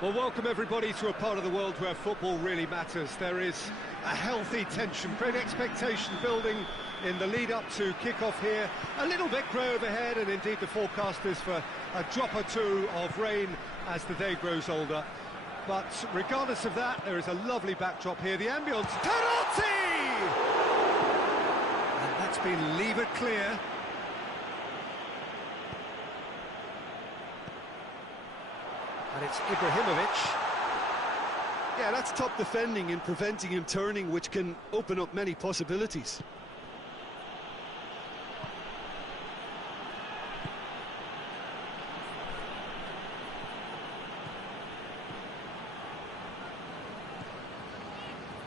Well, welcome everybody to a part of the world where football really matters. There is a healthy tension, great expectation building in the lead-up to kick-off here. A little bit grey overhead, and indeed the forecast is for a drop or two of rain as the day grows older. But regardless of that, there is a lovely backdrop here. The ambience, penalty! And that's been levered clear. And it's Ibrahimovic. Yeah, that's top defending and preventing him turning, which can open up many possibilities.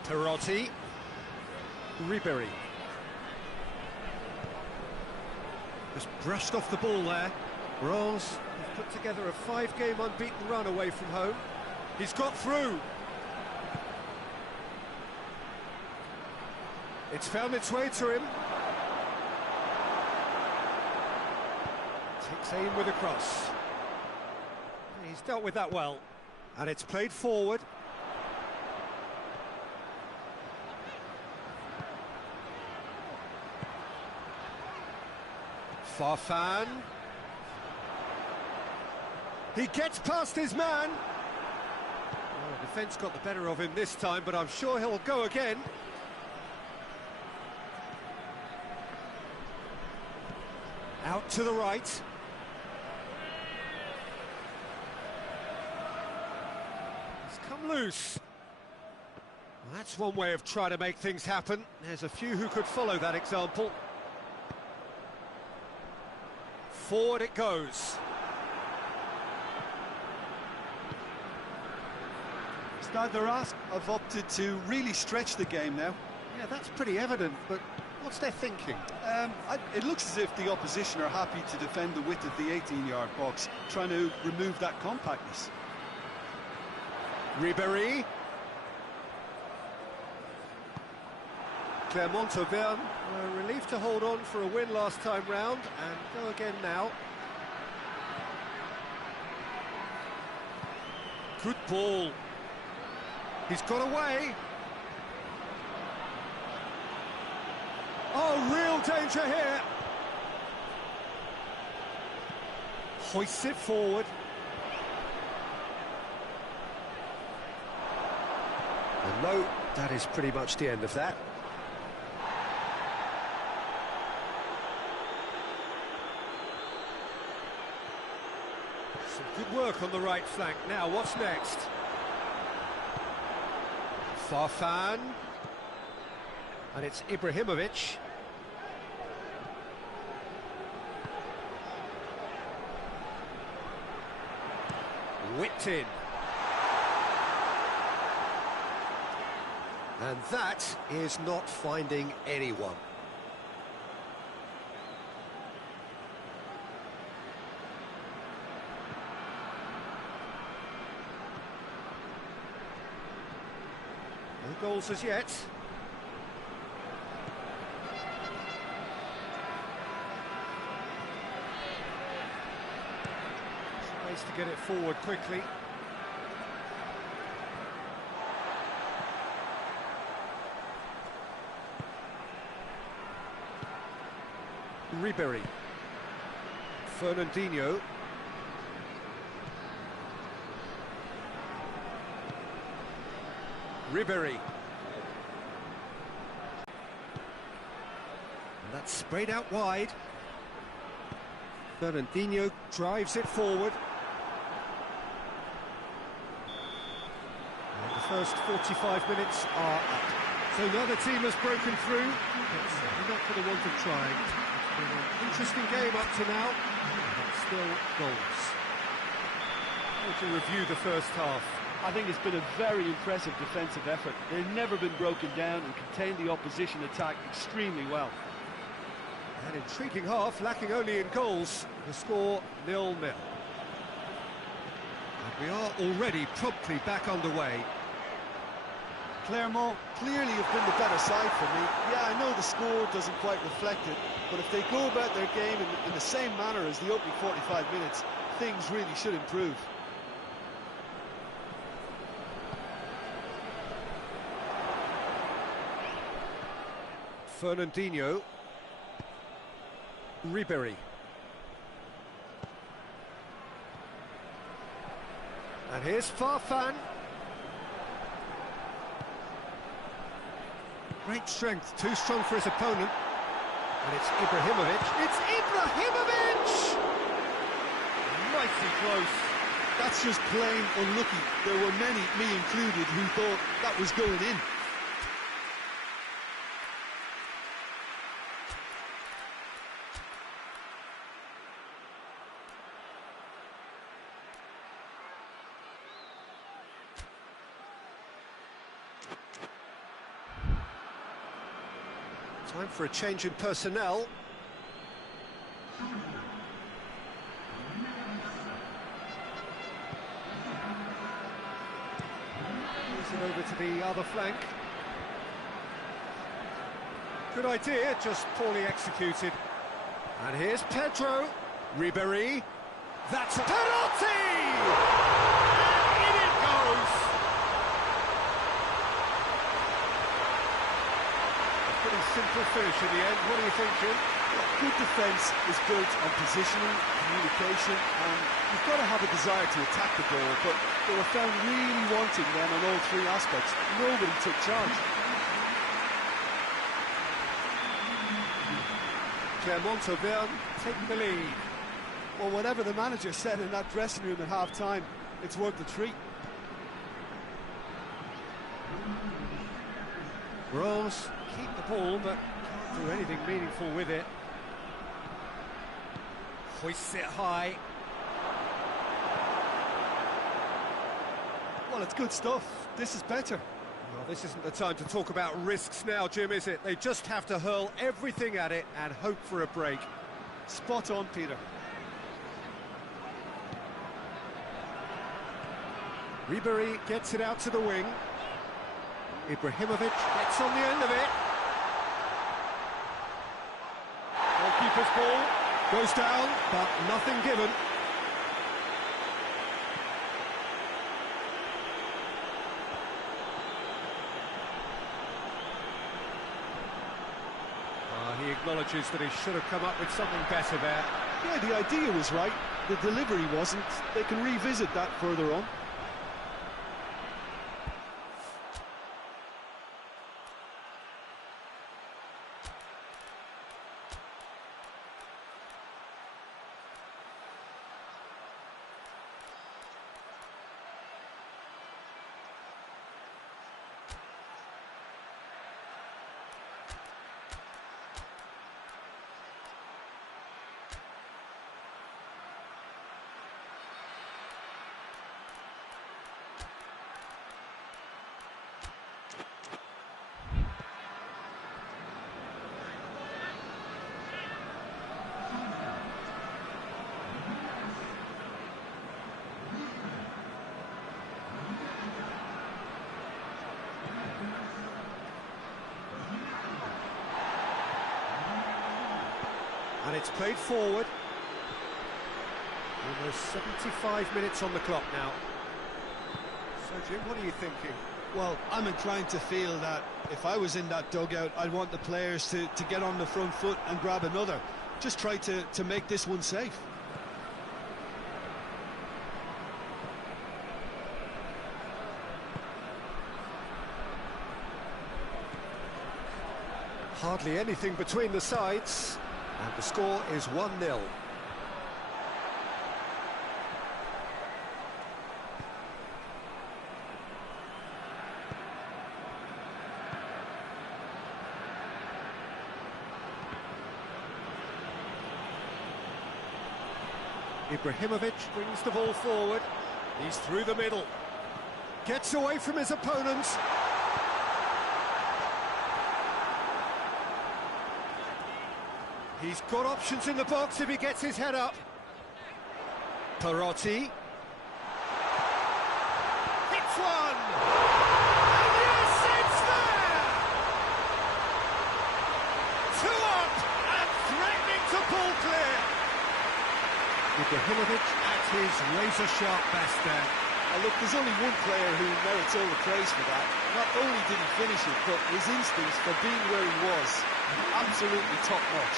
Perotti. Ribery. Just brushed off the ball there. Rose have put together a 5-game unbeaten run away from home. He's got through. It's found its way to him. Takes aim with a cross. He's dealt with that well. And it's played forward. Farfan. He gets past his man. Oh, defence got the better of him this time, but I'm sure he'll go again. Out to the right. He's come loose. Well, that's one way of trying to make things happen. There's a few who could follow that example. Forward it goes. Stade de Reims have opted to really stretch the game now. Yeah, that's pretty evident, but what's their thinking? It looks as if the opposition are happy to defend the width of the 18-yard box, trying to remove that compactness. Ribery. Clermont-Auvergne were relieved to hold on for a win last time round, and go again now. Good ball. He's got away. Oh, real danger here. Hoists it forward. And no, that is pretty much the end of that. Some good work on the right flank. Now, what's next? Farfan. And it's Ibrahimovic. Whipped in. And that is not finding anyone. No goals as yet. Tries to get it forward quickly. Ribery. Fernandinho. Ribery. And that's sprayed out wide. Fernandinho drives it forward. And the first 45 minutes are up. So the other team has broken through. It's not for the want of trying. It's been an interesting game up to now, but still goals. To review the first half. I think it's been a very impressive defensive effort. They've never been broken down and contained the opposition attack extremely well. An intriguing half, lacking only in goals. The score 0-0. And we are already promptly back underway. Clermont clearly have been the better side for me. Yeah, I know the score doesn't quite reflect it, but if they go about their game in the same manner as the opening 45 minutes, things really should improve. Fernandinho. Ribery. And here's Farfan. Great strength, too strong for his opponent. And it's Ibrahimovic. It's Ibrahimovic! Nicely close. That's just plain unlucky. There were many, me included, who thought that was going in. Time for a change in personnel. Moves it over to the other flank. Good idea, just poorly executed. And here's Pedro. Ribery. That's a penalty! And in it goes! Pretty simple finish in the end. What do you think, Jim? Good defence is built on positioning, communication, and you've got to have a desire to attack the ball, but they were found really wanting then on all three aspects. Nobody took charge. Clermont Auvergne take the lead. Well, whatever the manager said in that dressing room at half-time, it's worth the treat. Rose keep the ball, but can't do anything meaningful with it. Hoists it high. Well, it's good stuff. This is better. Well, this isn't the time to talk about risks now, Jim, is it? They just have to hurl everything at it and hope for a break. Spot on, Peter. Ribery gets it out to the wing. Ibrahimovic gets on the end of it. Goalkeeper's ball goes down, but nothing given. He acknowledges that he should have come up with something better there. Yeah, the idea was right. The delivery wasn't. They can revisit that further on. And it's played forward. Almost 75 minutes on the clock now. So, Jim, what are you thinking? Well, I'm inclined to feel that if I was in that dugout, I'd want the players to get on the front foot and grab another. Just try to make this one safe. Hardly anything between the sides. And the score is 1-0. Ibrahimovic brings the ball forward. He's through the middle. Gets away from his opponent. He's got options in the box if he gets his head up. Perotti. Hits one! And yes, it's there! 2 up and threatening to pull clear. Ibrahimovic at his razor-sharp best there. Look, there's only one player who merits all the praise for that. Not only did he finish it, but his instincts for being where he was Absolutely top-notch.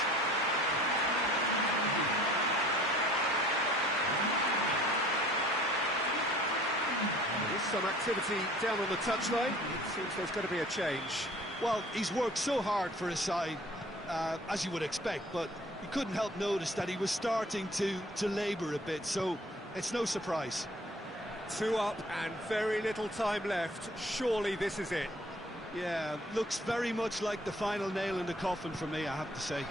There's some activity down on the touchline. It seems there's going to be a change. Well, he's worked so hard for his side, as you would expect, but you couldn't help notice that he was starting to labour a bit, so it's no surprise. 2 up and very little time left. Surely this is it. Yeah, looks very much like the final nail in the coffin for me, I have to say.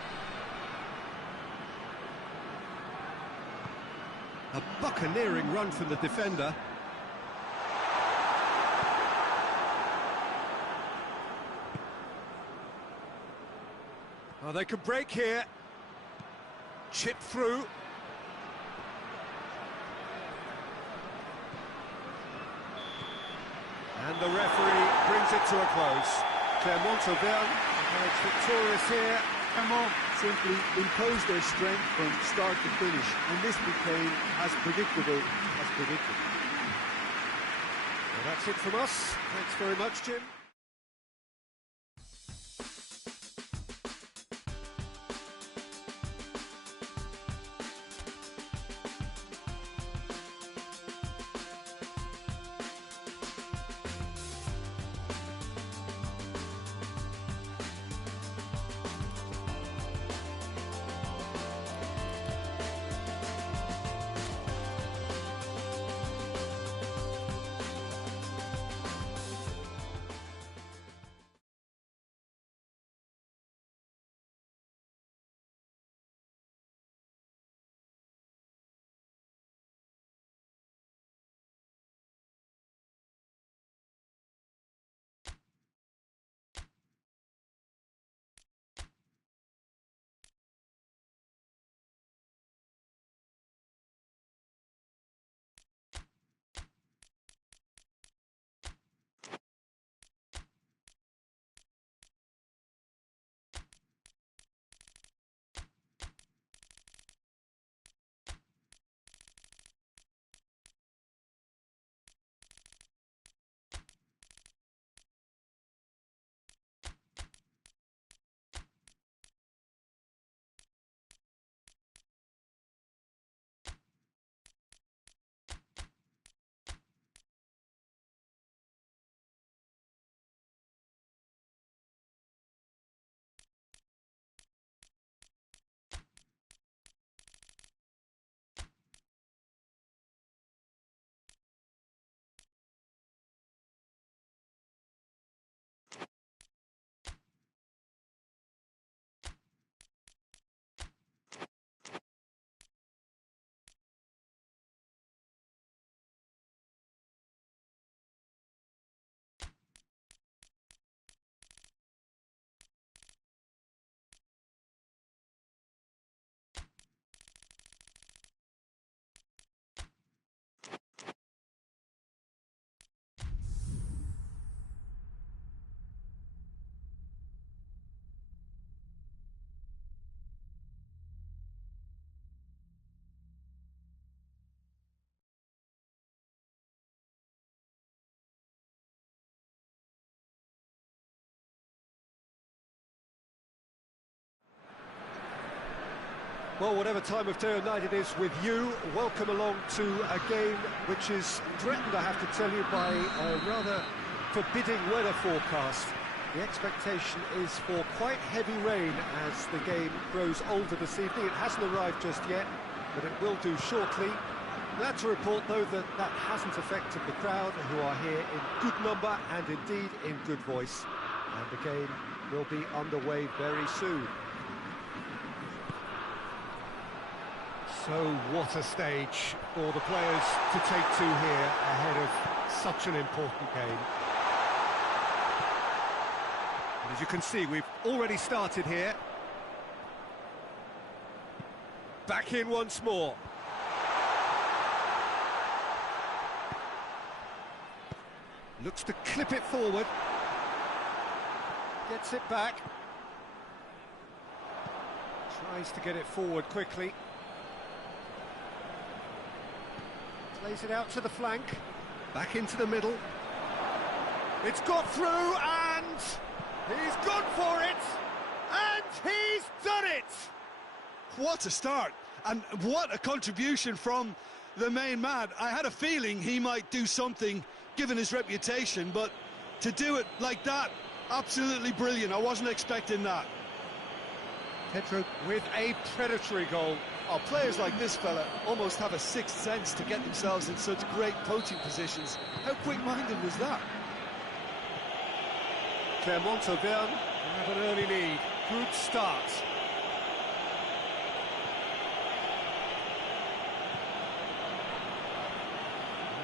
A buccaneering run from the defender. Oh, they could break here. Chip through. And the referee brings it to a close. Clermont Auvergne emerged victorious here. Clermont simply imposed their strength from start to finish, and this became as predictable as predicted. Well, that's it from us. Thanks very much, Jim. Well, whatever time of day or night it is with you, welcome along to a game which is threatened, I have to tell you, by a rather forbidding weather forecast. The expectation is for quite heavy rain as the game grows older this evening. It hasn't arrived just yet, but it will do shortly. Glad to report, though, that that hasn't affected the crowd, who are here in good number and indeed in good voice. And the game will be underway very soon. So what a stage for the players to take to here ahead of such an important game. And as you can see, we've already started here. Back in once more. Looks to clip it forward. Gets it back. Tries to get it forward quickly. Plays it out to the flank, back into the middle. It's got through and he's gone for it. And He's done it! What a start, and what a contribution from the main man. I had a feeling he might do something, given his reputation, but to do it like that, absolutely brilliant. I wasn't expecting that. Pedro with a predatory goal. Oh, players like this fella almost have a sixth sense to get themselves in such great poaching positions. How quick-minded was that? Clermont-Auvergne have an early lead. Good start.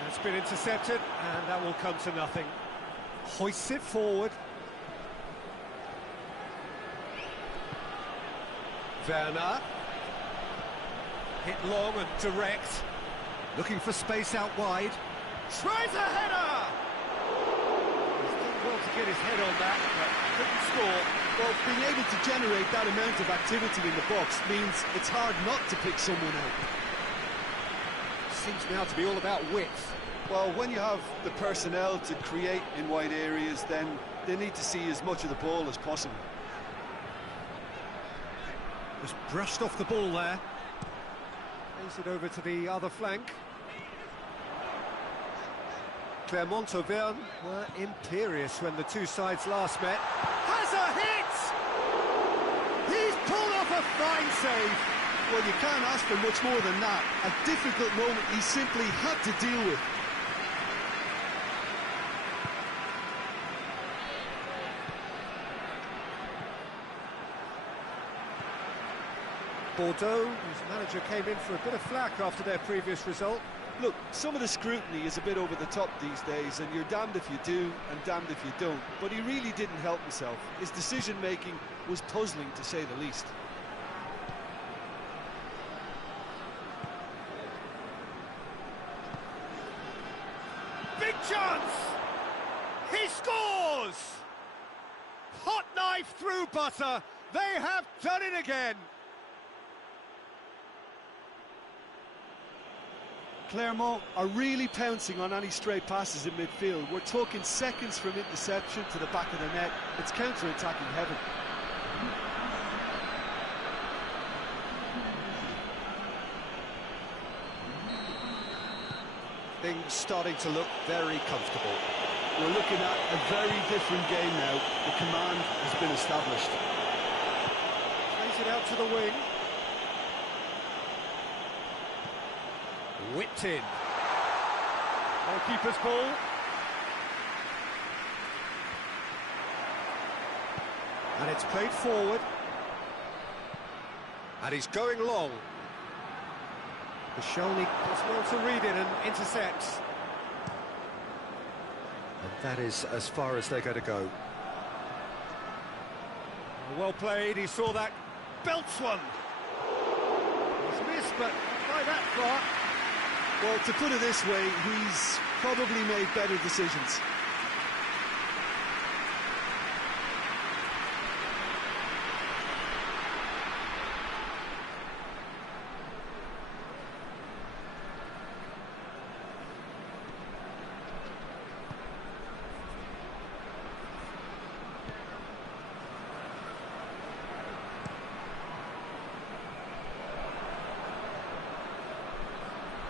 It's been intercepted, and that will come to nothing. Hoists it forward. Werner. Hit long and direct. Looking for space out wide. Tries a header! He's done well to get his head on that, but couldn't score. Well, being able to generate that amount of activity in the box means it's hard not to pick someone out. Seems now to be all about width. Well, when you have the personnel to create in wide areas, then they need to see as much of the ball as possible. Just brushed off the ball there. Plays it over to the other flank. Clermont-Auvergne were imperious when the two sides last met. Has a hit! He's pulled off a fine save. Well, you can't ask for much more than that. A difficult moment he simply had to deal with. Bordeaux, whose manager came in for a bit of flack after their previous result. Look, some of the scrutiny is a bit over the top these days, and you're damned if you do and damned if you don't. But he really didn't help himself. His decision-making was puzzling, to say the least. Big chance! He scores! Hot knife through butter. They have done it again. Clermont are really pouncing on any stray passes in midfield. We're talking seconds from interception to the back of the net. It's counter-attacking heaven. Things starting to look very comfortable. We're looking at a very different game now. The command has been established. Plays it out to the wing. Whipped in. Goalkeeper's ball. And it's played forward. And he's going long. Koscielny does well to read it and intercepts. And that is as far as they're going to go. Well played, he saw that. Belts one. He's missed, but not by that far. Well, to put it this way, he's probably made better decisions.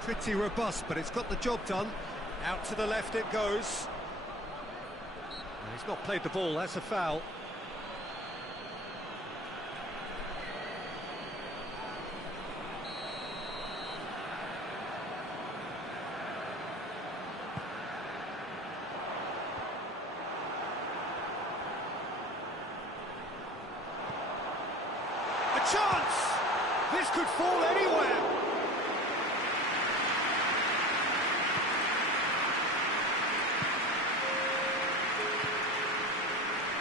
Pretty robust, but it's got the job done. Out to the left it goes. And he's not played the ball, that's a foul. A chance! This could fall anywhere.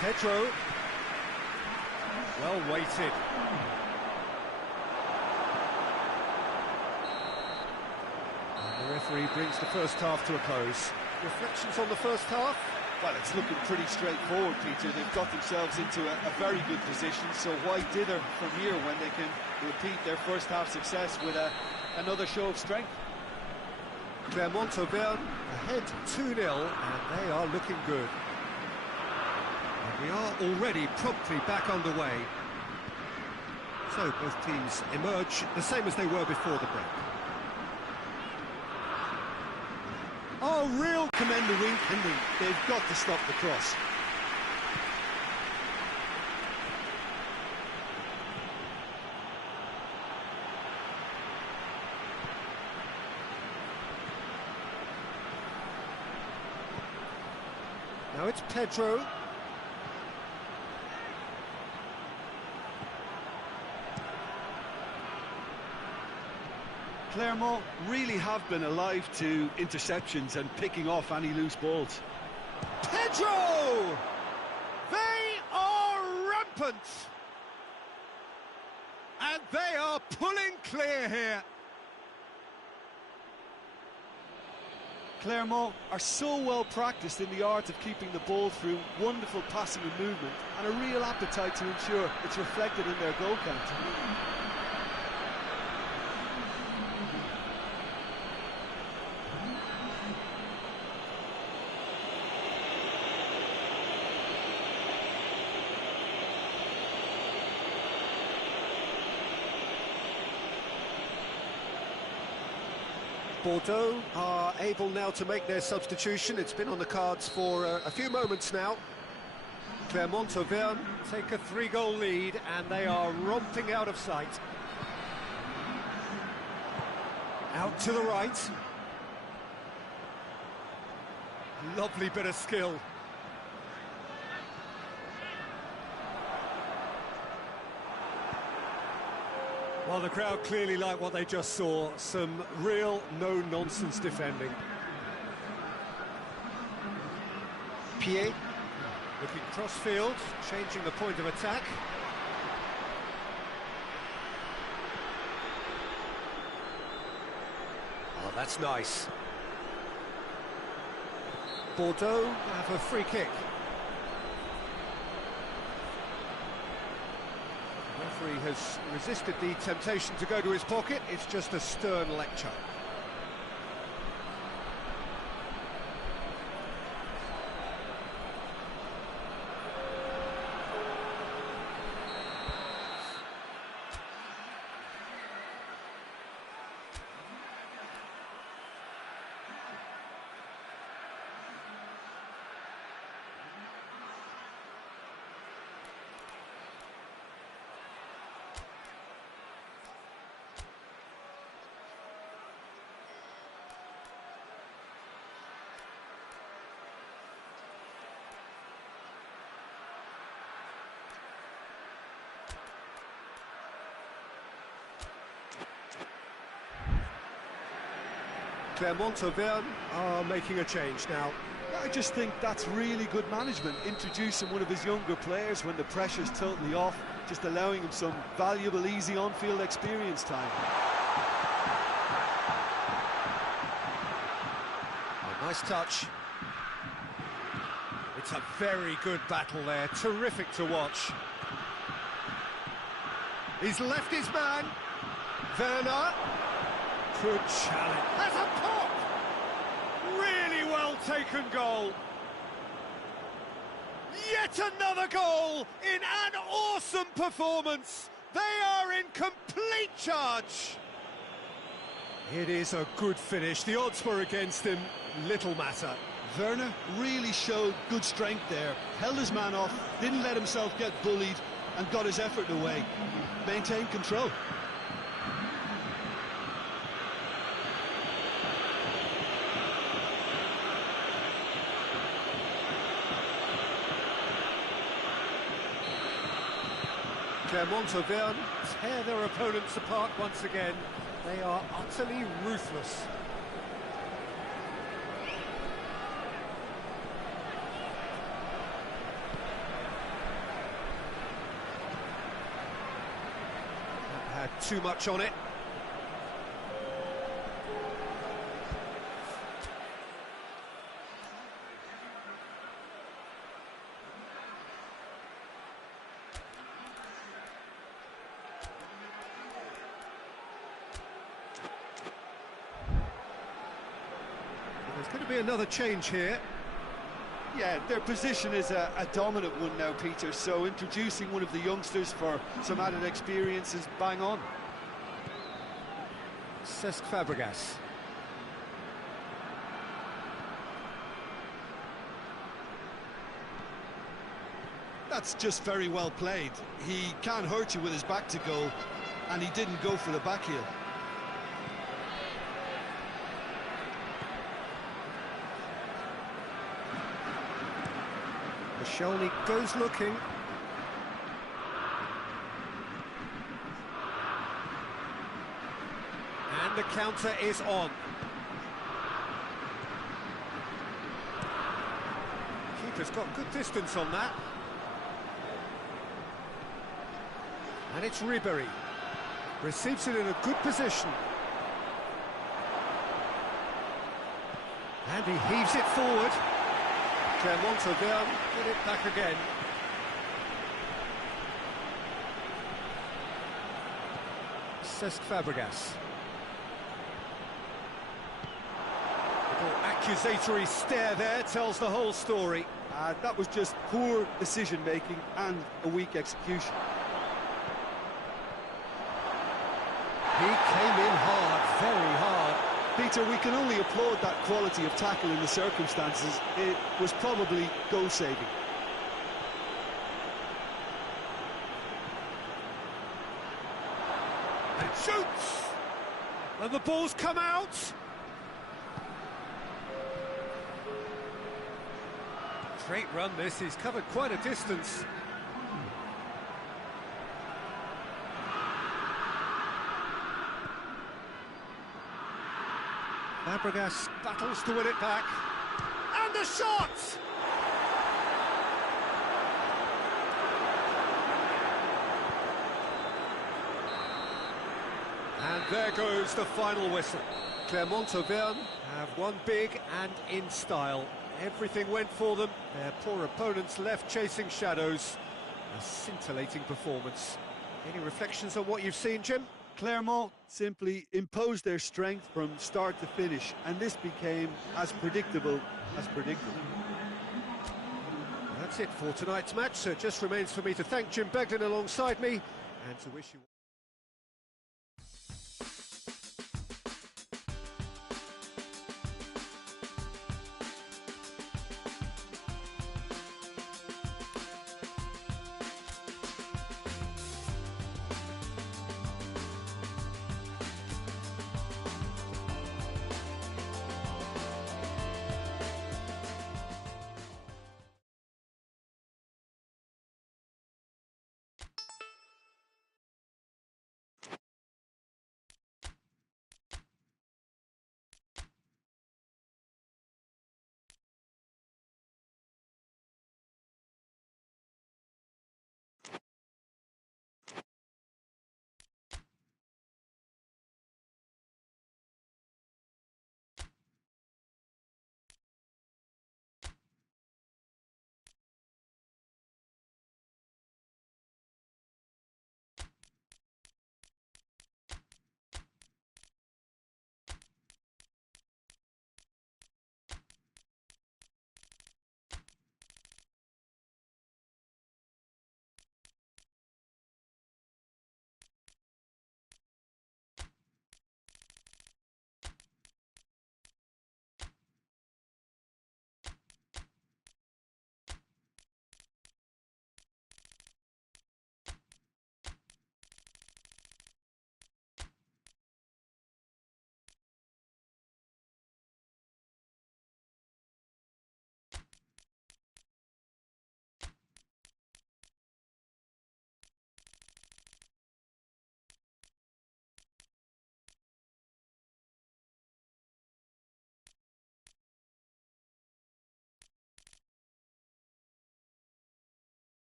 Pedro, well weighted. And the referee brings the first half to a close. Reflections on the first half? Well, it's looking pretty straightforward, Peter. They've got themselves into a very good position, so why dither from here when they can repeat their first half success with another show of strength? Clermont-Auvergne ahead 2-0, and they are looking good. We are already promptly back underway. So both teams emerge the same as they were before the break. Oh, real commend the wing ending. They've got to stop the cross. Now it's Pedro. Clermont really have been alive to interceptions and picking off any loose balls. Pedro! They are rampant! And they are pulling clear here. Clermont are so well practiced in the art of keeping the ball through wonderful passing and movement, and a real appetite to ensure it's reflected in their goal count. Bordeaux are able now to make their substitution. It's been on the cards for a few moments now. Clermont-Auvergne take a 3-goal lead and they are romping out of sight. Out to the right. Lovely bit of skill. Well, the crowd clearly like what they just saw. Some real no-nonsense defending. Pied, looking cross-field, changing the point of attack. Oh, that's nice. Bordeaux have a free kick. The referee has resisted the temptation to go to his pocket. It's just a stern lecture. Clermont-Auvergne are making a change now. I just think that's really good management, introducing one of his younger players when the pressure's totally off, just allowing him some valuable, easy on-field experience time. A nice touch. It's a very good battle there, terrific to watch. He's left his man. Werner. Good challenge. That's a pop! Really well taken goal. Yet another goal in an awesome performance. They are in complete charge. It is a good finish. The odds were against him. Little matter. Werner really showed good strength there. Held his man off, didn't let himself get bullied, and got his effort away. Maintained control. Clermont-Auvergne tear their opponents apart once again. They are utterly ruthless. That had too much on it. There's going to be another change here. Yeah, their position is a dominant one now, Peter, so introducing one of the youngsters for some added experience is bang on. Cesc Fabregas. That's just very well played. He can't hurt you with his back to goal, and he didn't go for the back heel. Koscielny goes looking. And the counter is on. Keeper's got good distance on that. And it's Ribéry. Receives it in a good position. And he heaves it forward. Clermont-Auvergne get it back again. Cesc Fabregas. Little accusatory stare there tells the whole story. That was just poor decision-making and a weak execution. He came in hard, very hard. Peter, we can only applaud that quality of tackle in the circumstances. It was probably goal-saving. And shoots! And the ball's come out! Great run this, he's covered quite a distance. Fabregas battles to win it back. And the shot! And there goes the final whistle. Clermont-Auvergne have won big and in style. Everything went for them. Their poor opponents left chasing shadows. A scintillating performance. Any reflections on what you've seen, Jim? Clermont simply imposed their strength from start to finish, and this became as predictable as predictable. That's it for tonight's match, so it just remains for me to thank Jim Beglin alongside me and to wish you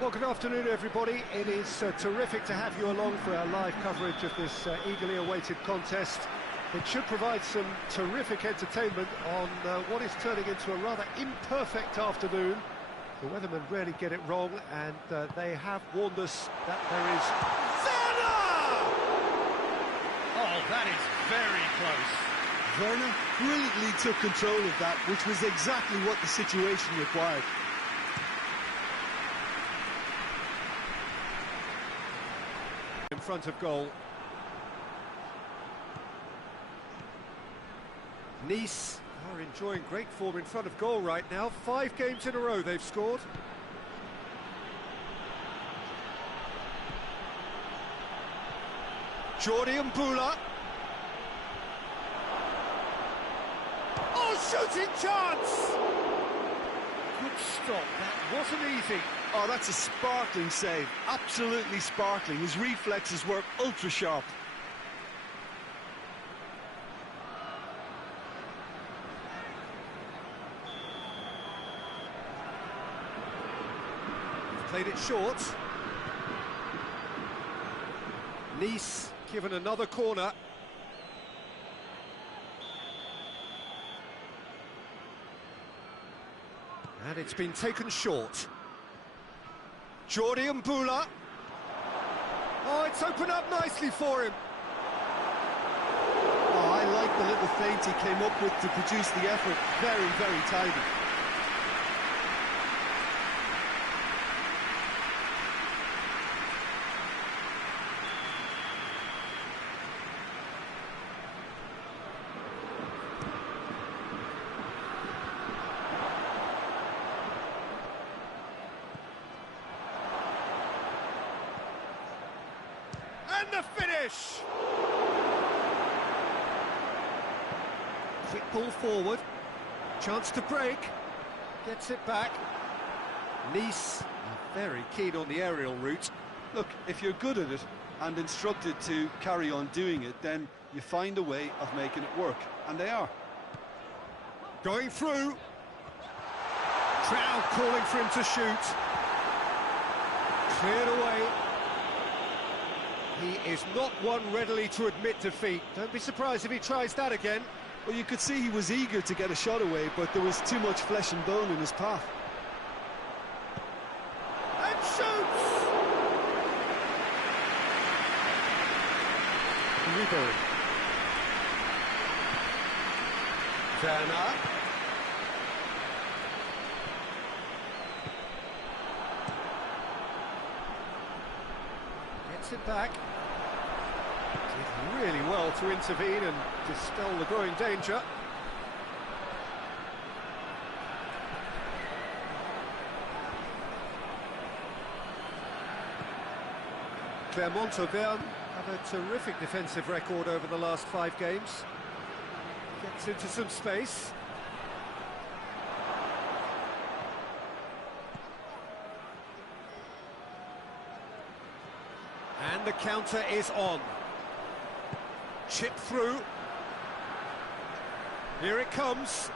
Well, good afternoon, everybody. It is terrific to have you along for our live coverage of this eagerly awaited contest. It should provide some terrific entertainment on what is turning into a rather imperfect afternoon. The weathermen rarely get it wrong, and they have warned us that there is... Werner! Oh, that is very close. Werner brilliantly took control of that, which was exactly what the situation required. In front of goal. Nice are enjoying great form in front of goal right now. 5 games in a row they've scored. Jordi Mbula. Oh, shooting chance! Good stop, that wasn't easy. Oh, that's a sparkling save, absolutely sparkling. His reflexes were ultra sharp. Played it short. Nice given another corner. And it's been taken short. Jordi Mbula. Oh, it's opened up nicely for him. Oh, I like the little feint he came up with to produce the effort. Very, very tidy. And the finish! Quick ball forward. Chance to break. Gets it back. Nice are very keen on the aerial route. Look, if you're good at it and instructed to carry on doing it, then you find a way of making it work. And they are. Going through. Crowd calling for him to shoot. Cleared away. He is not one readily to admit defeat. Don't be surprised if he tries that again. Well, you could see he was eager to get a shot away, but there was too much flesh and bone in his path. And shoots! Ribery. Werner. Gets it back. Did really well to intervene and dispel the growing danger. Clermont-Auvergne have a terrific defensive record over the last 5 games. Gets into some space. And the counter is on. Chip through. Here it comes.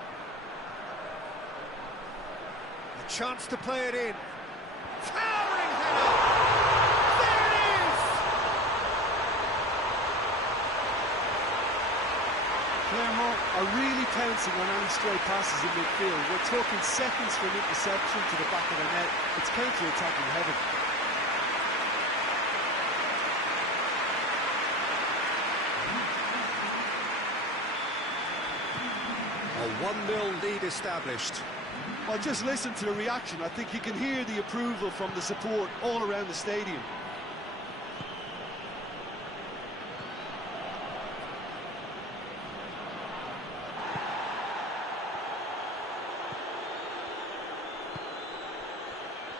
A chance to play it in. Towering header! There it is! Clermont are really pouncing on any stray passes in midfield. We're talking seconds from interception to the back of the net. It's counter-attacking heaven. A 1-0 lead established. Well, just listen to the reaction. I think you can hear the approval from the support all around the stadium.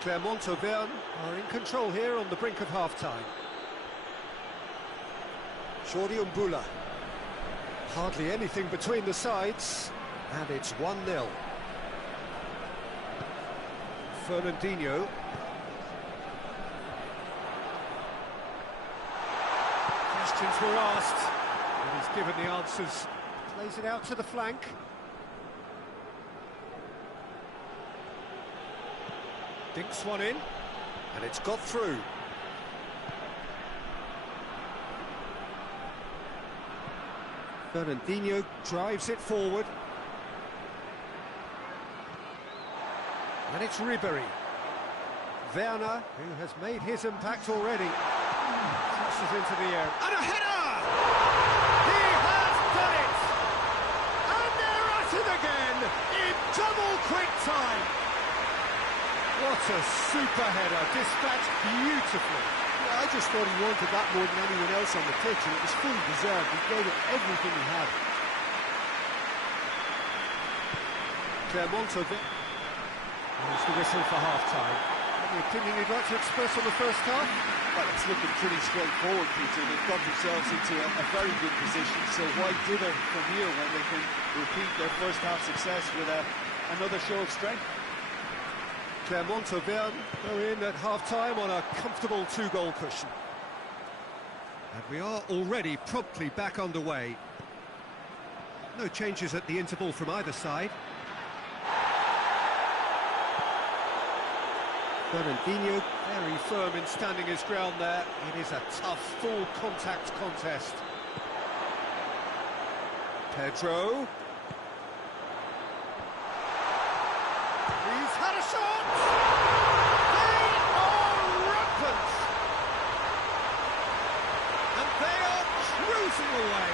Clermont-Auvergne are in control here on the brink of half-time. Jordi Mbula. Hardly anything between the sides, and it's 1-0. Fernandinho. Questions were asked, and he's given the answers. Plays it out to the flank. Dinks one in. And it's got through. Fernandinho drives it forward. And it's Ribery. Werner, who has made his impact already, tosses into the air. And a header! He has done it! And they're at it again in double quick time. What a super header, dispatched beautifully. Yeah, I just thought he wanted that more than anyone else on the pitch, and it was fully deserved. He gave it everything he had. Clermont of it. There's the whistle for half-time. Any opinion you'd like to express on the first half? Well, it's looking pretty straightforward, Peter. They've got themselves into a very good position, so why dither from here when they can repeat their first half success with another show of strength? Clermont Auvergne go in at half-time on a comfortable two-goal cushion. And we are already promptly back underway. No changes at the interval from either side. Fernandinho very firm in standing his ground there. It is a tough, full-contact contest. Pedro. He's had a shot! They are rampant! And they are cruising away.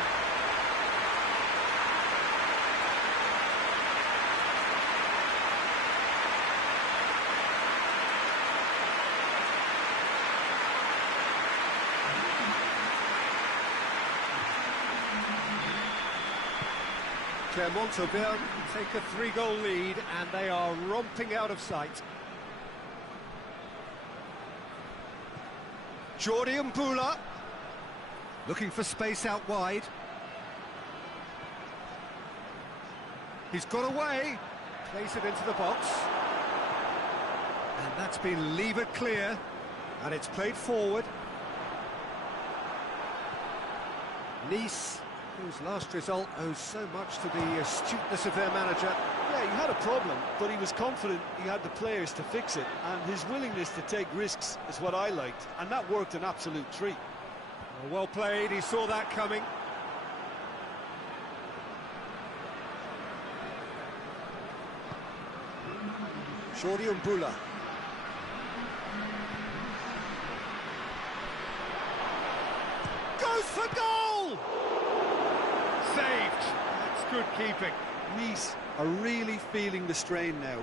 Clermont Auvergne take a three-goal lead and they are romping out of sight. Jordi Mbula looking for space out wide. He's got away, plays it into the box. And that's been levered clear and it's played forward. Nice, whose last result owes so much to the astuteness of their manager. Yeah, he had a problem, but he was confident he had the players to fix it, and his willingness to take risks is what I liked, and that worked an absolute treat. Well played, he saw that coming. Jordi Mbula. Goes for goal! Saved. That's good keeping. Nice are really feeling the strain now.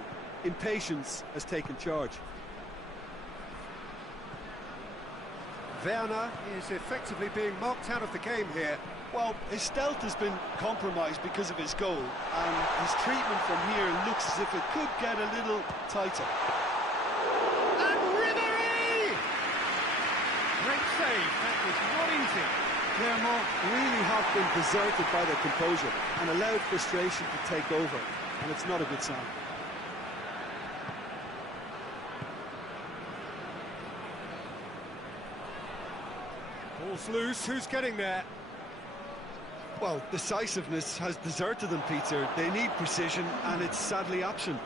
Impatience has taken charge. Werner is effectively being marked out of the game here. Well, his stealth has been compromised because of his goal, and his treatment from here looks as if it could get a little tighter. And Ribery! Great save. That was not easy. Clermont really have been deserted by their composure and allowed frustration to take over, and it's not a good sign. Ball's loose, who's getting there? Well, decisiveness has deserted them, Peter. They need precision, and it's sadly absent.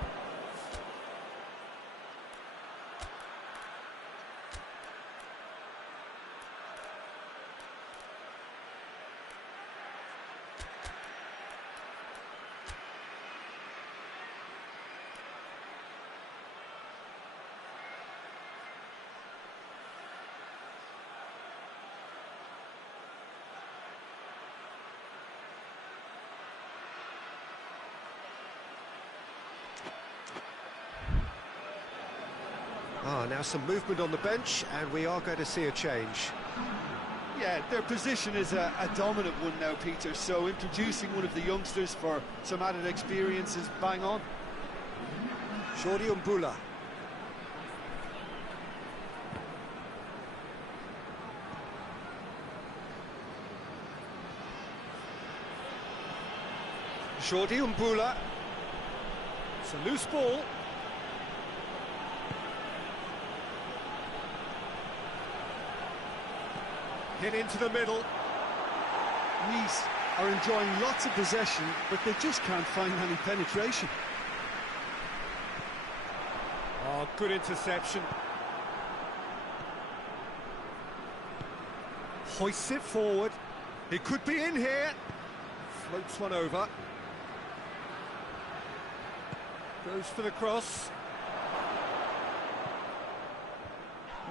Now some movement on the bench, and we are going to see a change. Yeah, their position is a dominant one now, Peter, so introducing one of the youngsters for some added experience is bang on. Jordi Mbula. Jordi Mbula. It's a loose ball. Hit into the middle. Nice are enjoying lots of possession, but they just can't find any penetration. Oh, good interception. hoists it forward. He could be in here. Floats one over. Goes for the cross.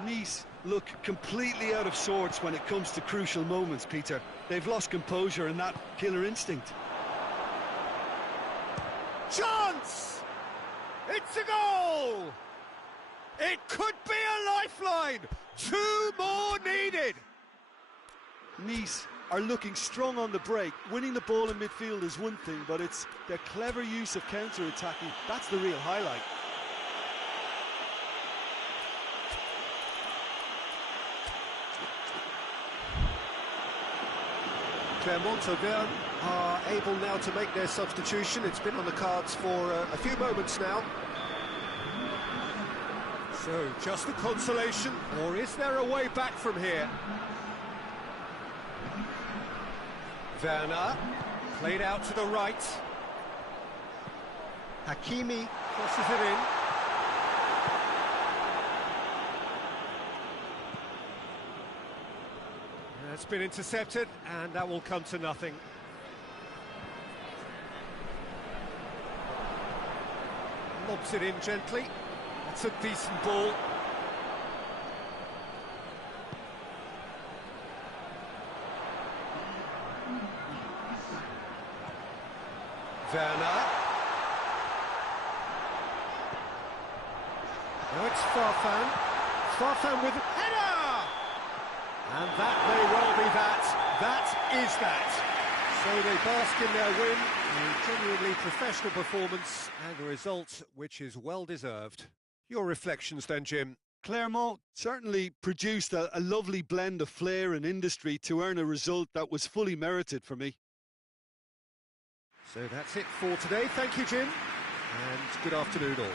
Nice look completely out of sorts when it comes to crucial moments, Peter. They've lost composure and that killer instinct. Chance! It's a goal! It could be a lifeline! 2 more needed! Nice are looking strong on the break. Winning the ball in midfield is one thing, but it's their clever use of counter-attacking. That's the real highlight. Clermont-Auvergne are able now to make their substitution. It's been on the cards for a few moments now. So, just a consolation, or is there a way back from here? Werner, played out to the right. Hakimi crosses it in. It's been intercepted, and that will come to nothing. Lobs it in gently. That's a decent ball. Werner. Now it's Farfan. Farfan with a header! And that may well be that. That is that. So they bask in their win, a genuinely professional performance, and a result which is well deserved. Your reflections then, Jim? Clermont certainly produced a lovely blend of flair and industry to earn a result that was fully merited for me. So that's it for today. Thank you, Jim, and good afternoon all.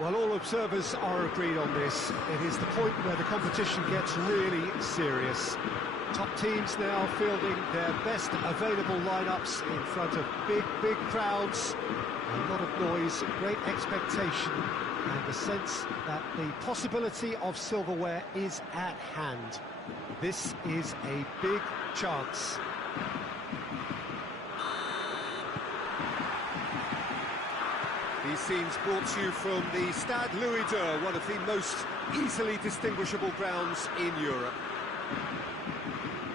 Well, all observers are agreed on this. It is the point where the competition gets really serious. Top teams now fielding their best available lineups in front of big crowds. A lot of noise, great expectation, and the sense that the possibility of silverware is at hand. This is a big chance. These scenes brought to you from the Stade Louis II, one of the most easily distinguishable grounds in Europe.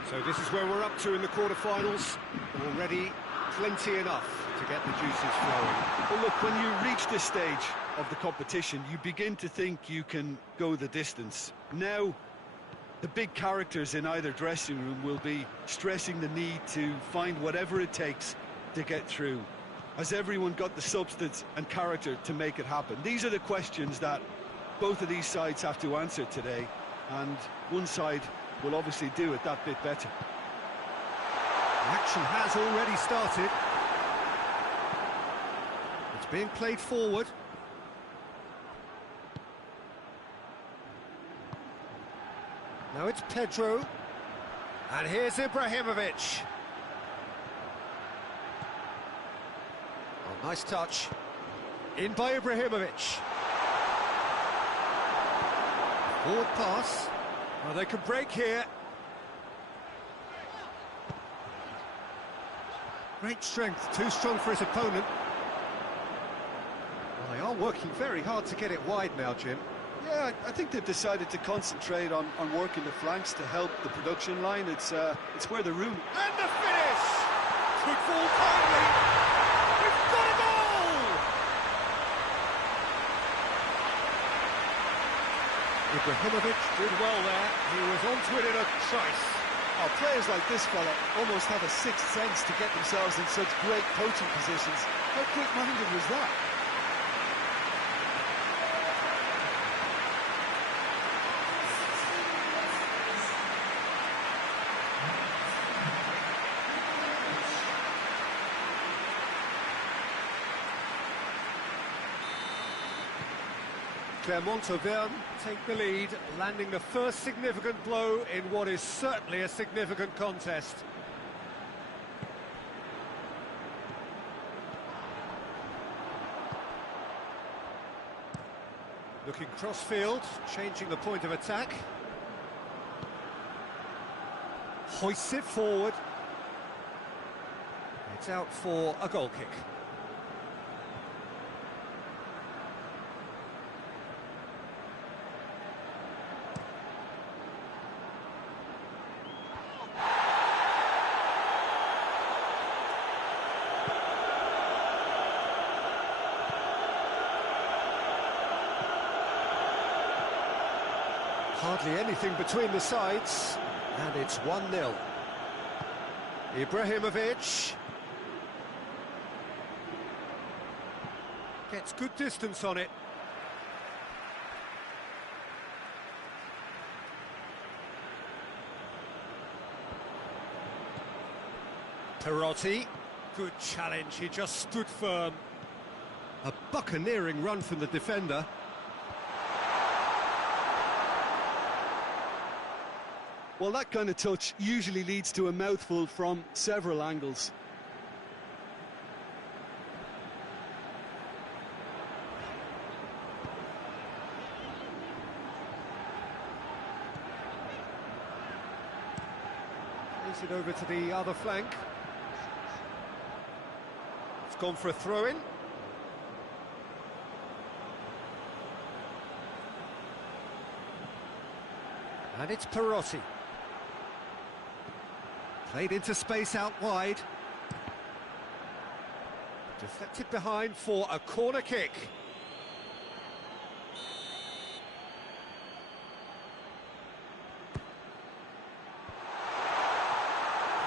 So this is where we're up to in the quarter-finals. Already plenty enough to get the juices flowing. Well, look, when you reach this stage of the competition, you begin to think you can go the distance. Now, the big characters in either dressing room will be stressing the need to find whatever it takes to get through. Has everyone got the substance and character to make it happen? These are the questions that both of these sides have to answer today, and one side will obviously do it that bit better. The action has already started. It's being played forward. Now it's Pedro. And here's Ibrahimovic. Oh, nice touch. In by Ibrahimovic. Forward pass. Well, they can break here. Great strength, too strong for his opponent. Well, they are working very hard to get it wide now, Jim. Yeah, I think they've decided to concentrate on working the flanks to help the production line. It's where the room... And the finish! Could fall kindly. We've got a goal! Ibrahimovic did well there. He was onto it in a trice. Oh, players like this fella almost have a sixth sense to get themselves in such great coaching positions. How quick-minded was that? Clermont-Auvergne take the lead, landing the first significant blow in what is certainly a significant contest. Looking cross-field, changing the point of attack. Hoists it forward. It's out for a goal kick. Hardly anything between the sides, and it's 1-0. Ibrahimovic gets good distance on it. Perotti, good challenge, he just stood firm. A buccaneering run from the defender. Well, that kind of touch usually leads to a mouthful from several angles. Plays it over to the other flank. It's gone for a throw-in. And it's Perotti. Played into space out wide. Deflected behind for a corner kick.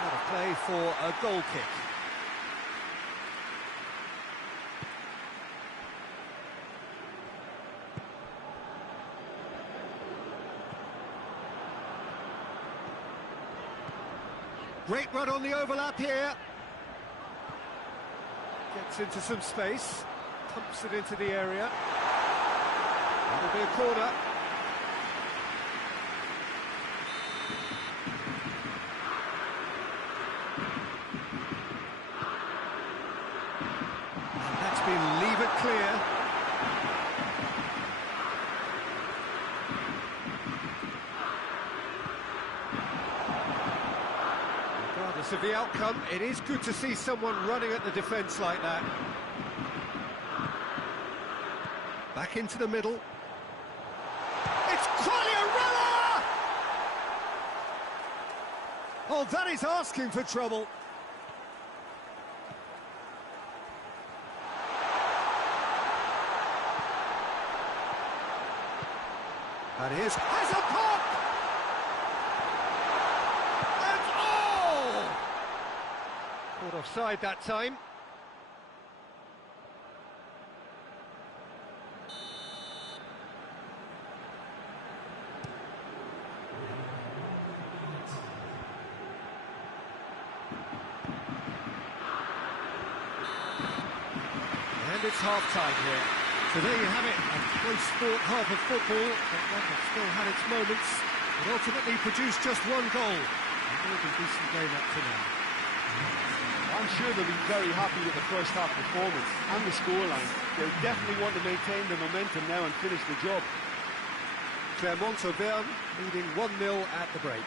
Out of play for a goal kick. Great run on the overlap here. Gets into some space, pumps it into the area. That'll be a corner. And that's been levered clear. Regardless of the outcome, it is good to see someone running at the defence like that. Back into the middle. It's Quagliarella! Oh, that is asking for trouble. And here's Hazard-Pop! And oh! Caught offside that time. And it's half-time here. So there you have it, a close-fought half of football, but one that still had its moments, but ultimately produced just one goal. A more than decent game up to now. I'm sure they'll be very happy with the first half performance and the scoreline. They'll definitely want to maintain the momentum now and finish the job. Clermont-Auvergne leading 1-0 at the break.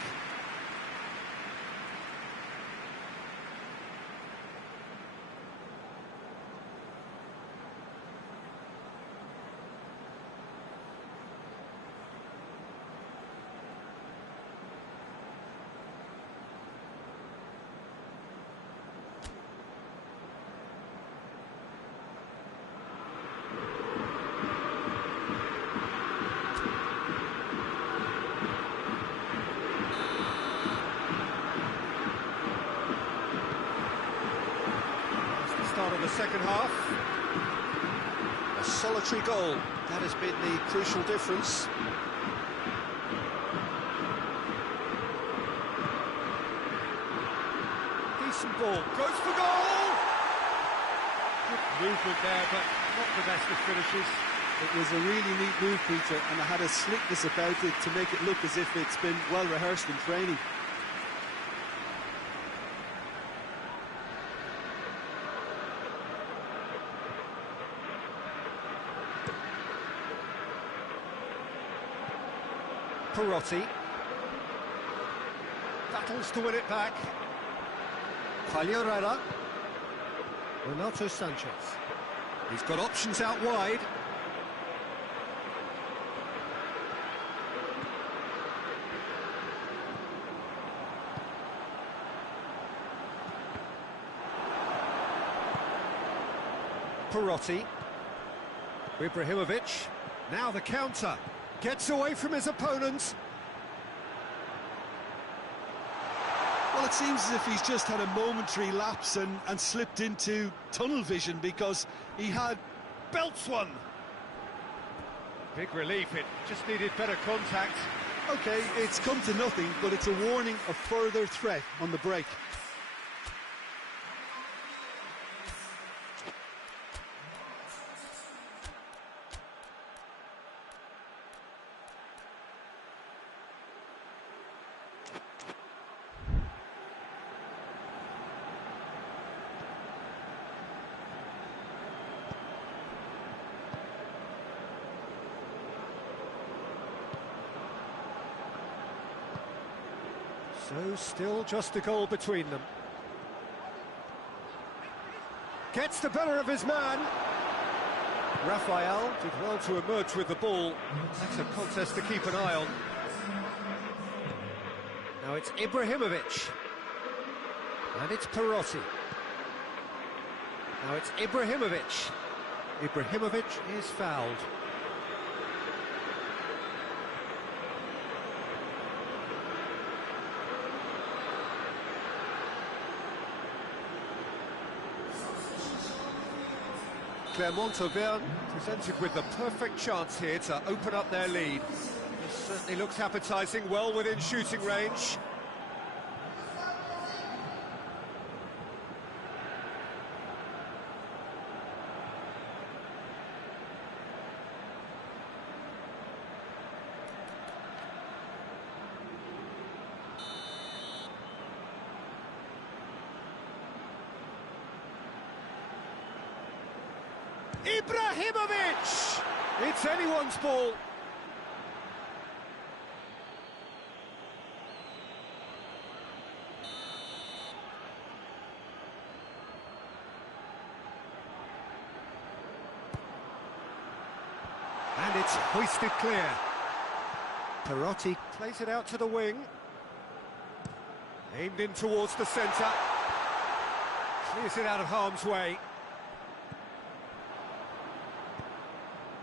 Start of the second half. A solitary goal, that has been the crucial difference. Decent ball, goes for goal! Good movement there, but not the best of finishes. It was a really neat move, Peter, and it had a slickness about it to make it look as if it's been well rehearsed in training. Perotti battles to win it back. Quagliarella. Renato Sanchez. He's got options out wide. Perotti. Ibrahimovic. Now the counter. Gets away from his opponents. Well, it seems as if he's just had a momentary lapse and slipped into tunnel vision because he had belts one. Big relief, it just needed better contact. Okay, it's come to nothing, but it's a warning of further threat on the break. So still just a goal between them. Gets the better of his man. Raphael did well to emerge with the ball. That's a contest to keep an eye on. Now it's Ibrahimovic. And it's Perotti. Now it's Ibrahimovic. Ibrahimovic is fouled. Clermont-Auvergne presented with the perfect chance here to open up their lead. This certainly looks appetising, well within shooting range. Ibrahimovic! It's anyone's ball. And it's hoisted clear. Perotti plays it out to the wing. Aimed in towards the centre. Clears it out of harm's way.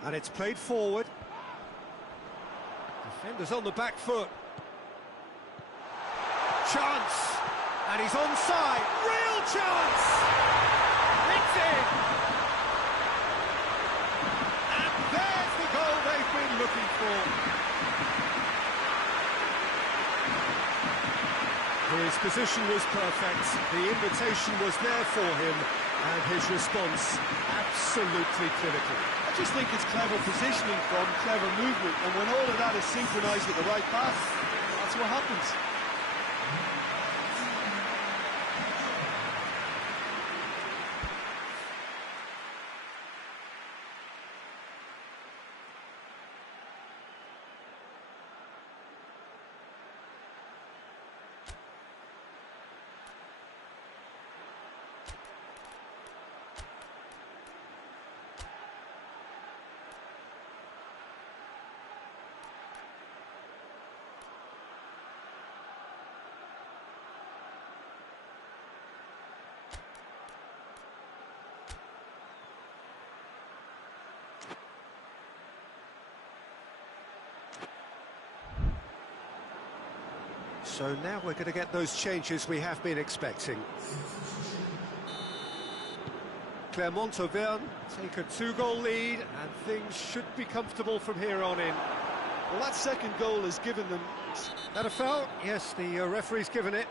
And it's played forward. Defenders on the back foot. Chance! And he's onside. Real chance! It's in! And there's the goal they've been looking for. His position was perfect, the invitation was there for him, and his response absolutely clinical. I just think it's clever positioning from clever movement, and when all of that is synchronised with the right pass, that's what happens. So now we're going to get those changes we have been expecting. Clermont-Auvergne take a 2-goal lead, and things should be comfortable from here on in. Well, that second goal has given them... That a foul? Yes, the referee's given it.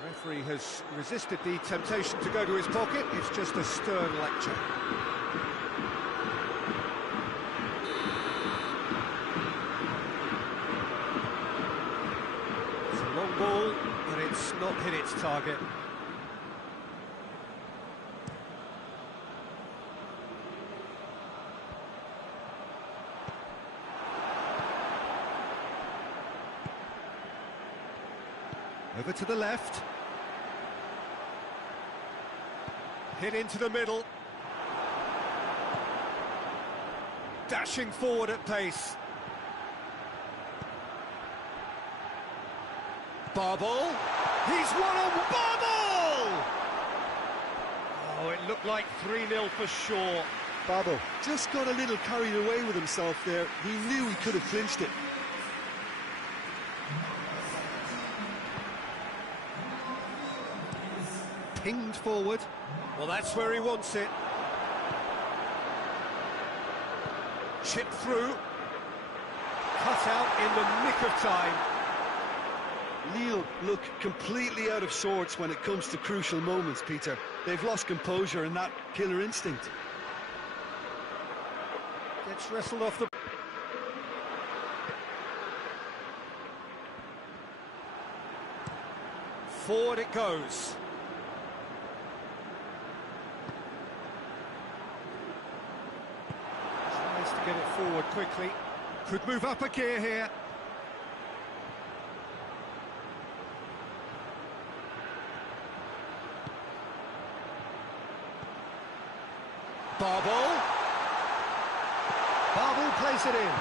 The referee has resisted the temptation to go to his pocket. It's just a stern lecture. Long ball, but it's not hit its target. Over to the left. Hit into the middle. Dashing forward at pace. Barbel, he's one-on-one, Barbel! Oh, it looked like 3-0 for sure. Barbel just got a little carried away with himself there. He knew he could have clinched it. Pinged forward. Well, that's where he wants it. Chip through. Cut out in the nick of time. Lille look completely out of sorts when it comes to crucial moments, Peter. They've lost composure and that killer instinct. Gets wrestled off the... Forward it goes. Tries to get it forward quickly. Could move up a gear here. Barbel. Barbel plays it in.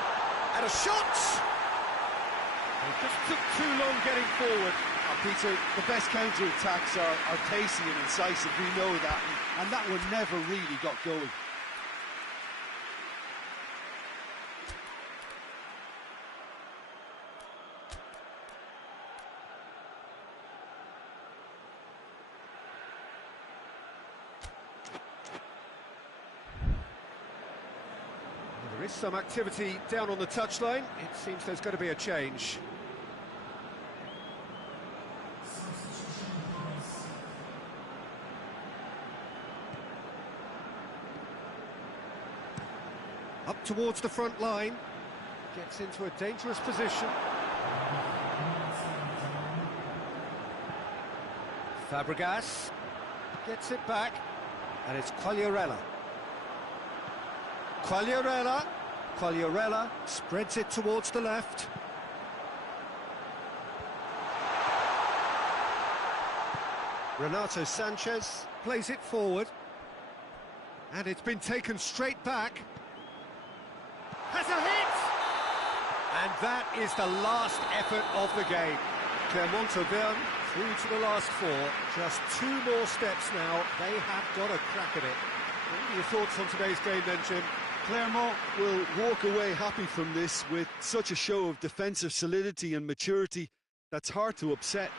And a shot! They just took too long getting forward. Peter, the best counter-attacks are pacey and incisive, we know that, and that one never really got going. There is some activity down on the touchline. It seems there's going to be a change. Up towards the front line. Gets into a dangerous position. Fabregas gets it back. And it's Quagliarella. Quagliarella spreads it towards the left. Renato Sanchez plays it forward. And it's been taken straight back. Has a hit! And that is the last effort of the game. Clermont-Auvergne through to the last four. Just 2 more steps now. They have got a crack at it. What are your thoughts on today's game then, Jim? Clermont will walk away happy from this with such a show of defensive solidity and maturity that's hard to upset.